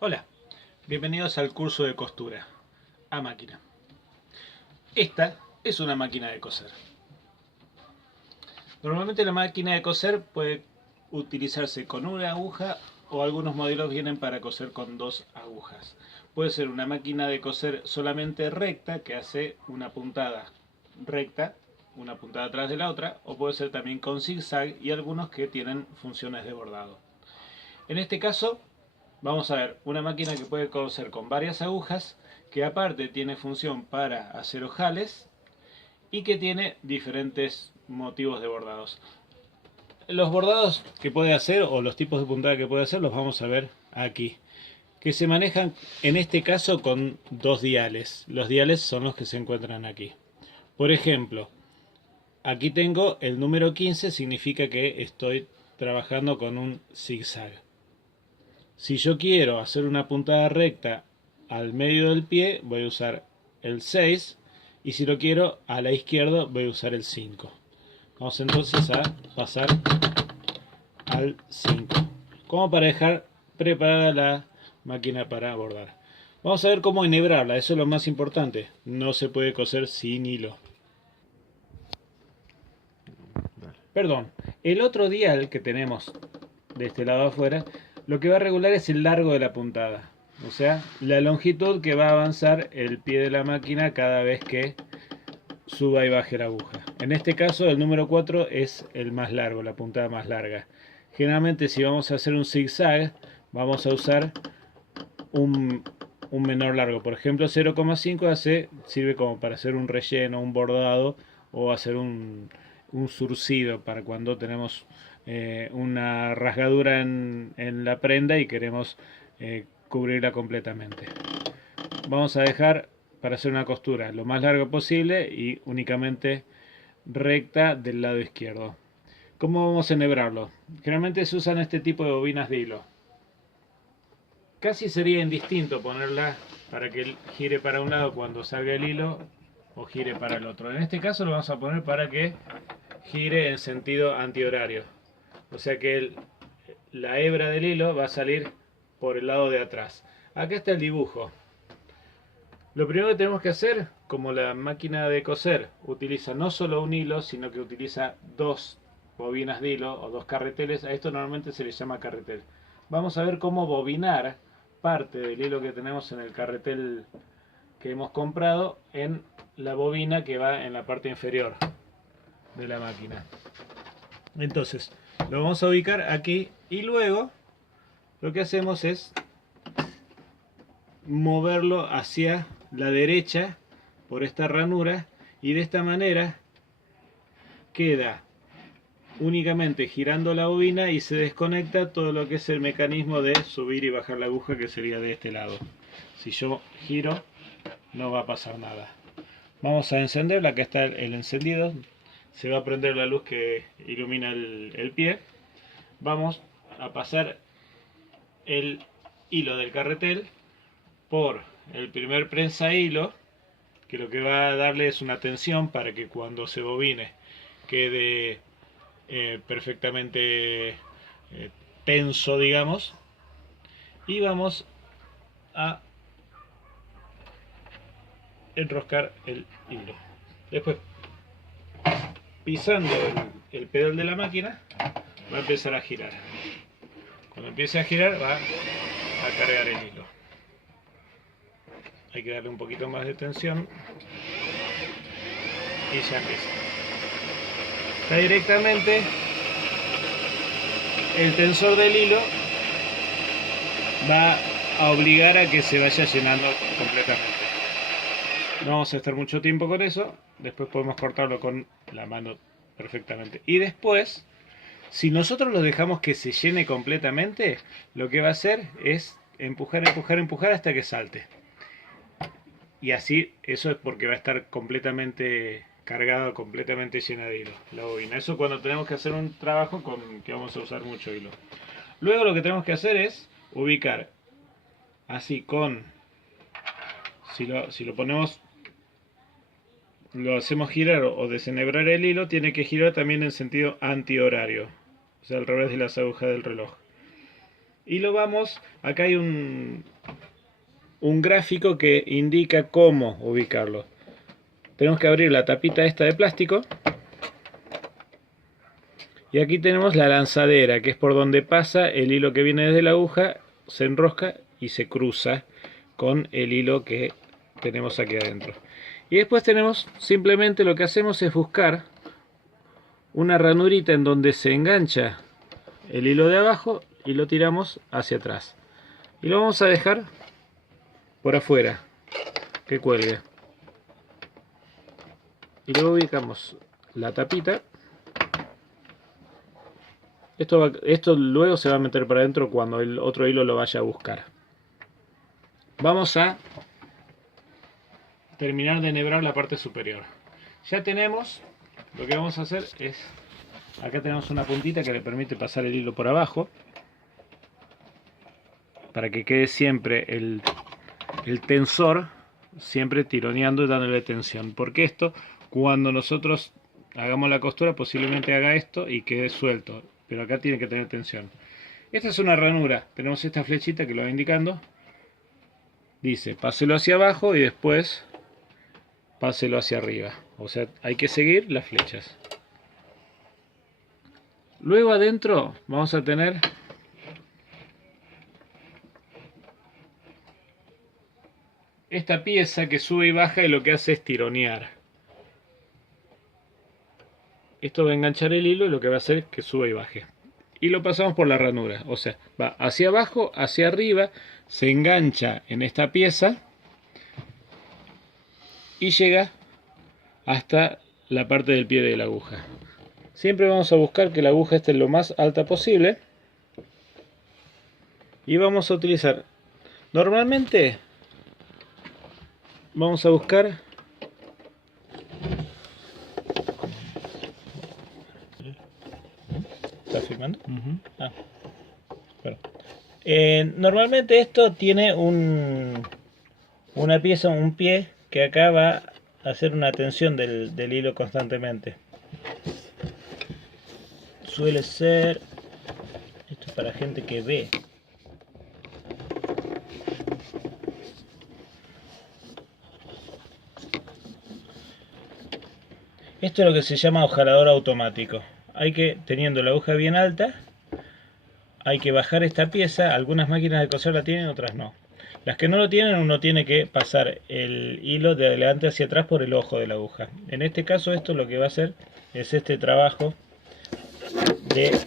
Hola, bienvenidos al curso de costura a máquina. Esta es una máquina de coser. Normalmente la máquina de coser puede utilizarse con una aguja o algunos modelos vienen para coser con dos agujas. Puede ser una máquina de coser solamente recta que hace una puntada recta, una puntada atrás de la otra, o puede ser también con zigzag y algunos que tienen funciones de bordado. En este caso vamos a ver una máquina que puede coser con varias agujas, que aparte tiene función para hacer ojales y que tiene diferentes motivos de bordados. Los bordados que puede hacer o los tipos de puntada que puede hacer los vamos a ver aquí, que se manejan en este caso con dos diales. Los diales son los que se encuentran aquí. Por ejemplo, aquí tengo el número 15, significa que estoy trabajando con un zigzag. Si yo quiero hacer una puntada recta al medio del pie, voy a usar el 6. Y si lo quiero a la izquierda, voy a usar el 5. Vamos entonces a pasar al 5. Como para dejar preparada la máquina para bordar. Vamos a ver cómo enhebrarla, eso es lo más importante. No se puede coser sin hilo. Perdón, el otro dial que tenemos de este lado afuera, lo que va a regular es el largo de la puntada. O sea, la longitud que va a avanzar el pie de la máquina cada vez que suba y baje la aguja. En este caso el número 4 es el más largo, la puntada más larga. Generalmente si vamos a hacer un zigzag, vamos a usar un, un menor largo. Por ejemplo 0,5 sirve como para hacer un relleno, un bordado o hacer un surcido para cuando tenemos una rasgadura en la prenda y queremos cubrirla completamente. Vamos a dejar para hacer una costura lo más largo posible y únicamente recta del lado izquierdo. ¿Cómo vamos a enhebrarlo? Generalmente se usan este tipo de bobinas de hilo. Casi sería indistinto ponerla para que gire para un lado cuando salga el hilo o gire para el otro. En este caso lo vamos a poner para que gire en sentido antihorario. O sea que la hebra del hilo va a salir por el lado de atrás. Acá está el dibujo. Lo primero que tenemos que hacer, como la máquina de coser utiliza no solo un hilo, sino que utiliza dos bobinas de hilo o dos carreteles, a esto normalmente se le llama carretel. Vamos a ver cómo bobinar parte del hilo que tenemos en el carretel que hemos comprado en la bobina que va en la parte inferior de la máquina. Entonces, lo vamos a ubicar aquí y luego lo que hacemos es moverlo hacia la derecha por esta ranura y de esta manera queda únicamente girando la bobina y se desconecta todo lo que es el mecanismo de subir y bajar la aguja, que sería de este lado. Si yo giro no va a pasar nada. Vamos a encenderla, acá está el encendido, se va a prender la luz que ilumina el pie. Vamos a pasar el hilo del carretel por el primer prensa hilo, que lo que va a darle es una tensión para que cuando se bobine quede perfectamente tenso, digamos. Y vamos a enroscar el hilo. Después, pisando el pedal de la máquina, va a empezar a girar. Cuando empiece a girar va a cargar el hilo. Hay que darle un poquito más de tensión y ya empieza. Está directamente el tensor del hilo va a obligar a que se vaya llenando completamente. No vamos a estar mucho tiempo con eso, después podemos cortarlo con la mano perfectamente. Y después, si nosotros lo dejamos que se llene completamente, lo que va a hacer es empujar, empujar, empujar hasta que salte. Y así, eso es porque va a estar completamente cargada, completamente llena de hilo la bobina. Eso cuando tenemos que hacer un trabajo con que vamos a usar mucho hilo. Luego lo que tenemos que hacer es ubicar así con, si lo ponemos, lo hacemos girar o desenhebrar el hilo, tiene que girar también en sentido antihorario, o sea al revés de las agujas del reloj. Y lo vamos, acá hay un gráfico que indica cómo ubicarlo. Tenemos que abrir la tapita esta de plástico. Y aquí tenemos la lanzadera, que es por donde pasa el hilo que viene desde la aguja, se enrosca y se cruza con el hilo que tenemos aquí adentro. Y después tenemos, simplemente lo que hacemos es buscar una ranurita en donde se engancha el hilo de abajo y lo tiramos hacia atrás. Y lo vamos a dejar por afuera, que cuelgue. Y luego ubicamos la tapita. Esto luego se va a meter para adentro cuando el otro hilo lo vaya a buscar. Vamos a terminar de enhebrar la parte superior. Ya tenemos, lo que vamos a hacer es, acá tenemos una puntita que le permite pasar el hilo por abajo, para que quede siempre el tensor siempre tironeando y dándole tensión, porque esto, cuando nosotros hagamos la costura, posiblemente haga esto y quede suelto, pero acá tiene que tener tensión. Esta es una ranura, tenemos esta flechita que lo va indicando, dice páselo hacia abajo y después páselo hacia arriba, o sea, hay que seguir las flechas. Luego adentro vamos a tener esta pieza que sube y baja y lo que hace es tironear. Esto va a enganchar el hilo y lo que va a hacer es que suba y baje. Y lo pasamos por la ranura, o sea, va hacia abajo, hacia arriba, se engancha en esta pieza y llega hasta la parte del pie de la aguja. Siempre vamos a buscar que la aguja esté lo más alta posible. Y vamos a utilizar, normalmente vamos a buscar ¿está filmando? Ah, bueno. Normalmente esto tiene una pieza, un pie que acá va a hacer una tensión del hilo constantemente. Suele ser, esto es para gente que ve. Esto es lo que se llama ojalador automático. Hay que, teniendo la aguja bien alta, hay que bajar esta pieza. Algunas máquinas de coser la tienen, otras no. Las que no lo tienen, uno tiene que pasar el hilo de adelante hacia atrás por el ojo de la aguja. En este caso, esto lo que va a hacer es este trabajo de